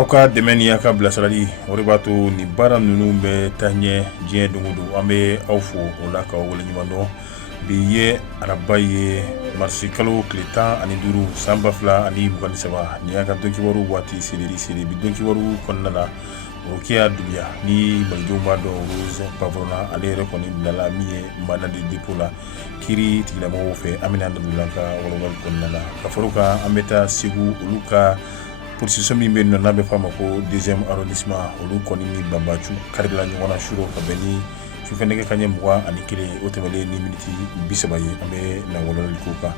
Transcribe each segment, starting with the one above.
aw ka dɛmɛ ni aw ka bilasirali o de b'a to ni baara ninnu bɛ taa ɲɛ diɲɛ don o don. An bɛ aw fo o la k'aw waleɲuman dɔn. Bi ye araba ye marisi kalo tile 15 san 2023 ni y'a ka donkibaru waati seri bi donkibaru kɔnɔna la o kiya dunya ni malidenw b'a dɔn Rose Pavona ale yɛrɛ kɔni bilala min ye mandat de dépôt la kiiri tigilamɔgɔw fɛ. An bɛna da ka walawali kɔnɔna la ka fara o kan an bɛ taa Segu olu ka police min bɛ yen nɔ n'a bɛ f'a ma ko 2e arrondissement olu kɔni ni banbacu karila ɲɔgɔn na suro ka bɛn ni sufɛ nɛgɛ kanɲɛ 21 o tɛmɛlen ni miniti 30 ye. An bɛ na walawali k'o kan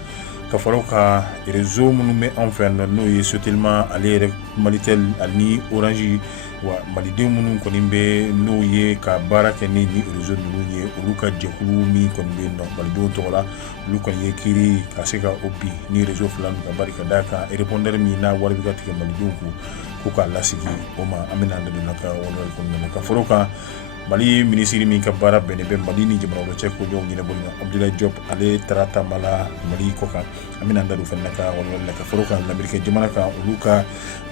ka fara o kan réseau minnu bɛ anw fɛ yan nɔ n'o ye Sotelma ale yɛrɛ Malitel ani Orange wa malidenw minnu kɔni bɛ n'o ye ka baara kɛ ni réseau ninnu ye olu ka jɛkulu min kɔni bɛ yen nɔ malidenw tɔgɔ la olu kɔni ye kiiri ka se ka o bi ni réseau fila ninnu ka bari ka d'a kan répondeur min n'a wari bɛ ka tigɛ malidenw kun ko k'a lasigi o ma. An bɛna da ka walawali kɔnɔna la ka fara o kan Mali minisiri min ka baara bɛnnen bɛ Mali ni jamana wɛrɛ cɛ ko ɲɔgɔn ɲɛnabɔli ma Abdoulaye Diop ale taara taamala Mali kɔ kan. An bɛna da fana ka walawali la ka fara o kan lamɛrikɛn jamana kan olu ka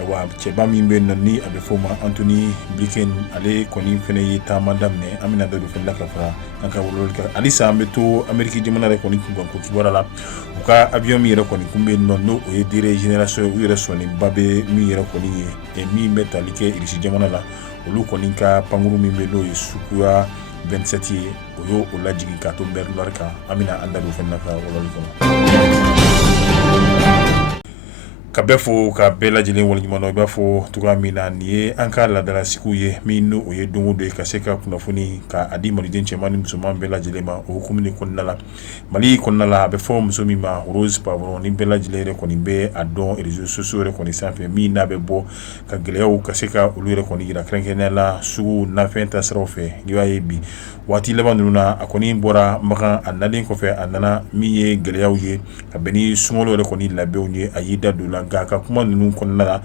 wa cɛba min bɛ yen nɔ ni a bɛ fɔ o ma Anthony Blinken ale kɔni fana ye taama daminɛ. An bɛna da fana ka fara an ka walawali kan halisa an bɛ to Amérique jamana yɛrɛ kɔni kun ko kibaruya la u ka avion min yɛrɛ kɔni kun bɛ yen nɔ n'o ye Dire Génération u yɛrɛ sɔnnenba bɛ min yɛrɛ kɔni ye min bɛ tali kɛ Irisi jamana la olu kɔni ka pankuru min bɛ n'o ye Sukuya 27 ye o y'o lajigin ka to mer Noir kan. An bɛna an da fana ka walawali kɔnɔ ka bɛɛ fo ka bɛɛ lajɛlen waleɲuman dɔn. I b'a fɔ cogoya min na nin ye an ka laadala sigiw ye min n'o ye don o don ye ka se ka kunnafoni ka a di maliden cɛman ni musoman bɛɛ lajɛlen ma o hukumu kɔnɔna la. Mali kɔnɔna la a bɛ fɔ muso min ma Rose Pavona ni bɛɛ lajɛlen yɛrɛ kɔni bɛ a dɔn réseaux sociaux yɛrɛ kɔni sanfɛ min n'a bɛ bɔ ka gɛlɛyaw ka se ka olu yɛrɛ kɔni yira kɛrɛnkɛrɛnnenya la sugu nafɛn ta siraw fɛ. I b'a ye bi waati laban ninnu na a kɔni bɔra Makan a nalen kɔfɛ a nana min ye gɛlɛyaw ye ka bɛn ni sunkalo yɛrɛ kɔni labɛnw ye a y'i da don la nka a ka kuma ninnu kɔnɔna la a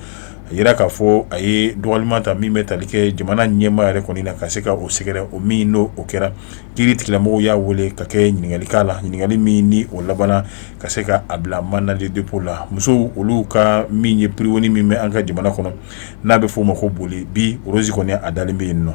yira k'a fɔ a ye dɔgɔyaliman ta min bɛ tali kɛ jamana ɲɛmaa yɛrɛ kɔni na ka se ka o sɛgɛrɛ o min n'o kɛra kiiri tigilamɔgɔw y'a wele ka kɛ ɲininkali k'a la ɲininkali min ni o labanna ka se ka a bila mandat de dépôt la. Musow olu ka min ye piriwoni min bɛ an ka jamana kɔnɔ n'a bɛ f'o ma ko boli bi Rose kɔni a dalen bɛ yen nɔ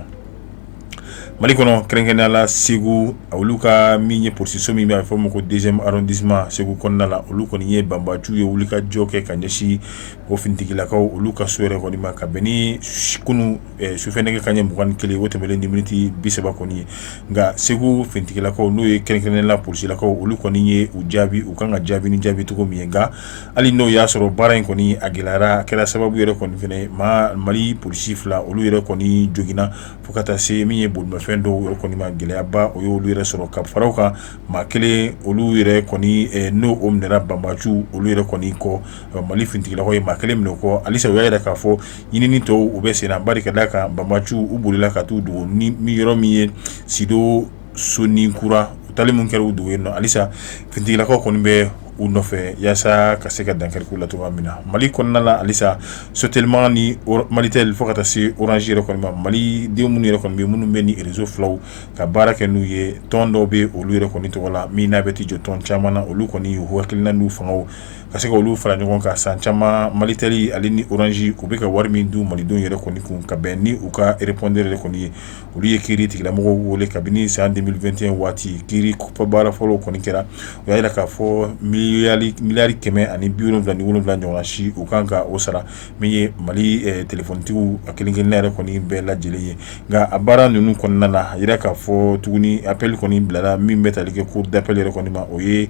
Mali kɔnɔ kɛrɛnkɛrɛnnenya la Segu olu ka min ye police min bɛ a bɛ fɔ o ma ko 2e arrondissement Segu kɔnɔna la olu kɔni ye banbacu ye wuli ka jɔ kɛ ka ɲɛsin o finitigilakaw olu ka so yɛrɛ kɔni ma ka bɛn ni kunu sufɛ nɛgɛ kanɲɛ 21 o tɛmɛlen ni miniti 30 kɔni ye. Nka Segu finitigilakaw n'o ye kɛrɛnkɛrɛnnenya la polisilakaw olu kɔni ye u jaabi u kan ka jaabi ni jaabi cogo min ye nka hali n'o y'a sɔrɔ baara in kɔni a gɛlɛyara a kɛra sababu yɛrɛ kɔni fɛnɛ Mali polisi fila olu yɛrɛ kɔni joginna fo ka taa se min ye bolimafɛn dɔw yɛrɛ kɔni ma gɛlɛyaba o y'olu yɛrɛ sɔrɔ ka fara o kan maa kelen olu yɛrɛ kɔni n'o o minɛra banbacu olu yɛrɛ kɔni kɔ Mali finitigilakaw ye maa kelen minɛ o kɔ halisa u y'a yɛrɛ k'a fɔ ɲinini tɔw u bɛ sen na bari ka d'a kan banbacu u bolila ka t'u dogo ni yɔrɔ min ye Sido Soninkura u tali mun kɛra u dogo yen nɔ halisa finitigilakaw kɔni bɛ u nɔfɛ yaasa ka se ka dankari k'u la cogoya min na. Mali kɔnɔna la halisa Sotelma ni Malitel fo ka taa se Orange yɛrɛ kɔni ma malidenw minnu yɛrɛ kɔni bɛ minnu bɛ ni réseau filaw ka baara kɛ n'u ye tɔn dɔw bɛ olu yɛrɛ kɔni tɔgɔ la min n'a bɛ ti jɔ tɔn caman na olu kɔni y'u hakilina n'u fangaw ka se ka olu fara ɲɔgɔn kan san caman Malitel ale ni Orange u bɛ ka wari min du malidenw yɛrɛ kɔni kun ka bɛn ni u ka répondeur yɛrɛ kɔni ye olu ye kiiri tigilamɔgɔw wele kabini san 2021 waati kiiri baara fɔlɔw kɔni kɛra u y'a jira k'a fɔ miliyari 177 ɲɔgɔnna si u kan ka o sara min ye Mali téléphonetigiw a kelen-kelenna yɛrɛ kɔni bɛɛ lajɛlen ye. Nka a baara ninnu kɔnɔna na a yira k'a fɔ tuguni appel kɔni bilara min bɛ tali kɛ cour d'appel yɛrɛ kɔni ma o ye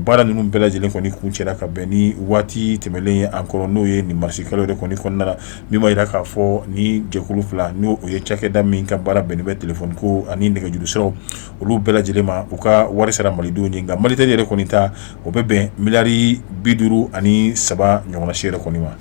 baara ninnu bɛɛ lajɛlen kɔni kun cɛra ka bɛn ni waati tɛmɛlen ye encore n'o ye nin marisi kalo yɛrɛ kɔni kɔnɔna la min b'a yira k'a fɔ ni jɛkulu fila n'o ye cakɛda min ka baara bɛnnen bɛ téléphone ko ani nɛgɛjuru siraw olu bɛɛ lajɛlen ma u ka wari sara malidenw ye nka Malitel yɛrɛ kɔni ta o bɛ bɛn miliyari 53 ɲɔgɔnna si yɛrɛ kɔni ma.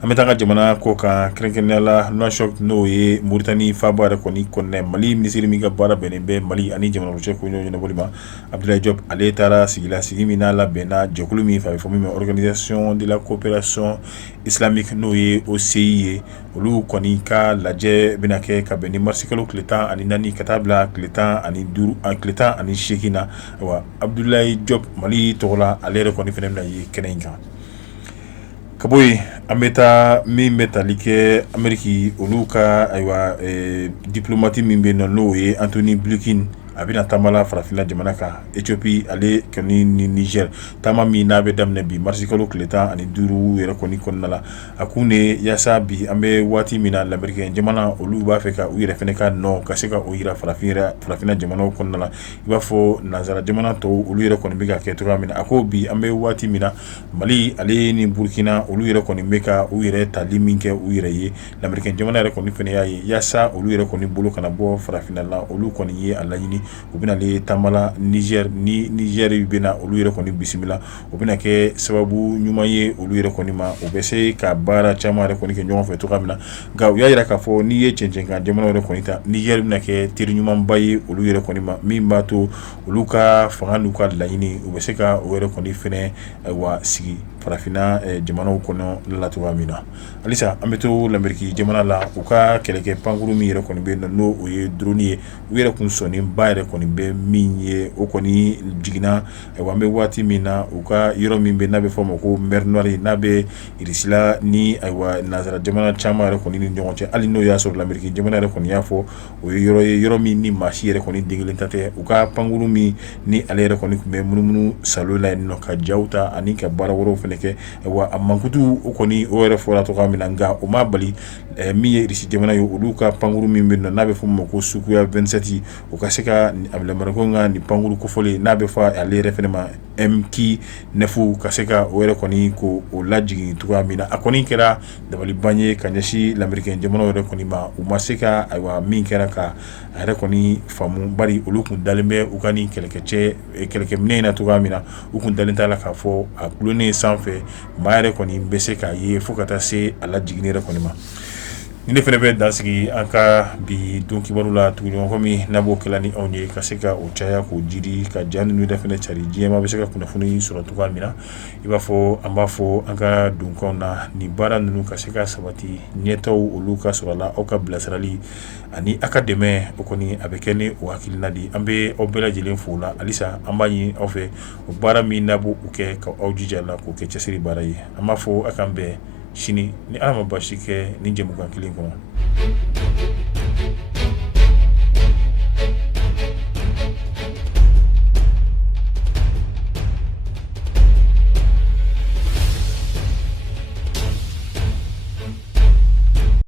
An bɛ taa ka jamana kɔ kan kɛrɛnkɛrɛnnenya la Nouakchott n'o ye Mauritanie faaba yɛrɛ kɔni kɔnɔna Mali minisiri min ka baara bɛnnen bɛ Mali ani jamana wɛrɛ cɛ ko ɲɔgɔn ɲɛnabɔli ma Abdoulaye Diop ale taara sigi min n'a labɛnna jɛkulu min fɛ a bɛ fɔ min ma Organisation de la coopération islamique n'o ye OCI ye olu kɔni ka lajɛ bɛna kɛ ka bɛn ni marisi kalo tile 14 ka taa bila tile 18 na wa Abdoulaye Diop Mali tɔgɔ la ale yɛrɛ kɔni fɛnɛ bɛna ye kɛnɛ in kan. Kaboy ameta min metali kɛ Ameriki olu ka aywa diplomati min bɛ n'o ye Anthony Blinken a bɛna taamala farafina jamana kan Ethiopie ale kɔni ni Niger taama min n'a bɛ daminɛ bi marisi kalo tile 15 yɛrɛ kɔni kɔnɔna la a kun de yaasa bi an bɛ waati min na l'Américain jamana olu b'a fɛ ka u yɛrɛ fɛnɛ ka nɔ ka se ka o yira farafina jamanaw kɔnɔna la i b'a fɔ nanzara jamana tɔw olu yɛrɛ kɔni bɛ ka kɛ cogoya min na a ko bi an bɛ waati min na Mali ale ni Burkina olu yɛrɛ kɔni bɛ ka u yɛrɛ tali min kɛ u yɛrɛ ye l'Américain jamana yɛrɛ kɔni fɛnɛ y'a ye yaasa olu yɛrɛ kɔni bolo kana bɔ farafina la olu kɔni ye a laɲini u bɛna le taamala Niger ni Niger bɛna olu yɛrɛ kɔni bisimila u bɛna kɛ sababu ɲuman ye olu yɛrɛ kɔni ma u bɛ se ka baara caman yɛrɛ kɔni kɛ ɲɔgɔn fɛ cogoya min na nka u y'a yira k'a fɔ n'i ye cɛncɛn kan jamana yɛrɛ kɔni ta Niger bɛna kɛ teri ɲumanba ye olu yɛrɛ kɔni ma min b'a to olu ka fanga n'u ka laɲini u bɛ se ka o yɛrɛ kɔni fɛnɛ wa sigi farafina jamanaw kɔnɔ la cogoya min na halisa an bɛ to l'Amérique jamana la u ka kɛlɛkɛ pankuru min yɛrɛ kɔni bɛ yen n'o o ye drone ye u yɛrɛ kun sɔnnenba yɛrɛ kɔni bɛ min ye o kɔni jiginna an bɛ waati min na u ka yɔrɔ min bɛ n'a bɛ fɔ o ma ko mer Noire n'a bɛ irisila ni nanzara jamana caman yɛrɛ kɔni ni ɲɔgɔn cɛ hali n'o y'a sɔrɔ l'Amérique jamana yɛrɛ kɔni y'a fɔ o ye yɔrɔ min ni maa si yɛrɛ kɔni den kelen ta tɛ u ka pankuru min ni ale yɛrɛ kɔni tun bɛ munumunu salo la yen nɔ ka jaw ta ani ka baara wɛrɛw fɛnɛ kɛ a mankutu o kɔni o yɛrɛ fɔra cogoya min na nka o ma bali min ye irisi jamana ye olu ka pankuru min bɛ yen nɔ n'a bɛ fɔ o ma ko sukuya 27 u ka se ka Americain ka nin pankuru kofɔlen n'a bɛ fɔ ale yɛrɛ fɛnɛ ma MQ9 ka se ka o yɛrɛ kɔni ko o lajigin cogoya min na a kɔni kɛra dabaliban ye ka ɲɛsin l'Américain jamanaw yɛrɛ kɔni ma u ma se ka min kɛra ka a yɛrɛ kɔni faamu bari olu kun dalen bɛ u ka nin kɛlɛkɛminɛ in na cogoya min na u kun dalen t'a la k'a fɔ a kulonnen sanfɛ maa yɛrɛ kɔni bɛ se k'a ye fo ka taa se a lajigin yɛrɛ kɔni ma ni ne fɛnɛ bɛ dansigi an ka bi don kibaru la tugunɲɔgɔn komi n'a b'o kɛla ni anw ye ka se ka o caya k'o jiri ka ja ninnu yɛrɛ fɛnɛ cari diɲɛma bɛ se ka kunnafoni sɔrɔ cogoya min na i b'a fɔ an b'a fɔ an ka donkanw na nin baara ninnu ka se ka sabati ɲɛtaw olu ka sɔrɔ a la aw ka bilasirali ani a ka dɛmɛ o kɔni a bɛ kɛ ni o hakilina di an bɛ aw bɛɛ lajɛlen fo la halisa an b'a ɲini aw fɛ o baara min n'a b'o kɛ ka aw jija la k'o kɛ cɛsiri baara ye an b'a fɔ a kan bɛn sini ni ala ma basi kɛ ni jɛmukan kelen kɔnɔ